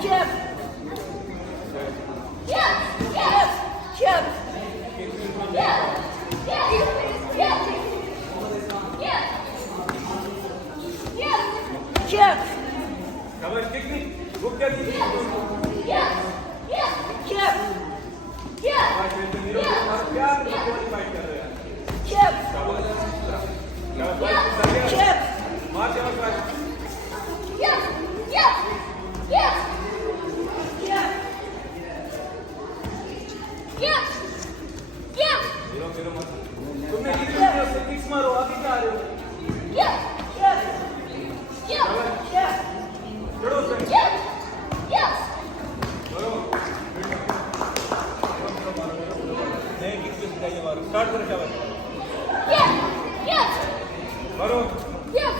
Jab. Jab. Jab. Jab. Jab. Jab. Jab. Jab. Jab. Cover technique. Good technique. Jab. Jab. Jab. Jab. Jab. Jab. मार जब try Jab. Jab. Jab. Jab. Jab. Jab. फिरो मत तुमने कितने से kicks मारो आगे क्या आ रहे हो Jab. Jab. Jab. Jab. चढ़ो फ्रेंड Jab. Jab. करो नहीं किक्स सिखाइए मारो स्टार्ट करो शाबाश Jab. Jab. मारो Jab.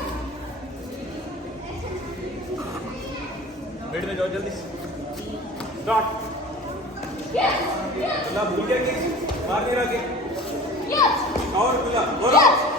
मिड में जाओ जल्दी स्टार्ट Jab. Jab. अल्लाह भूल गया किक्स मार नहीं रहा किक Jab. और बुला बोलो Jab.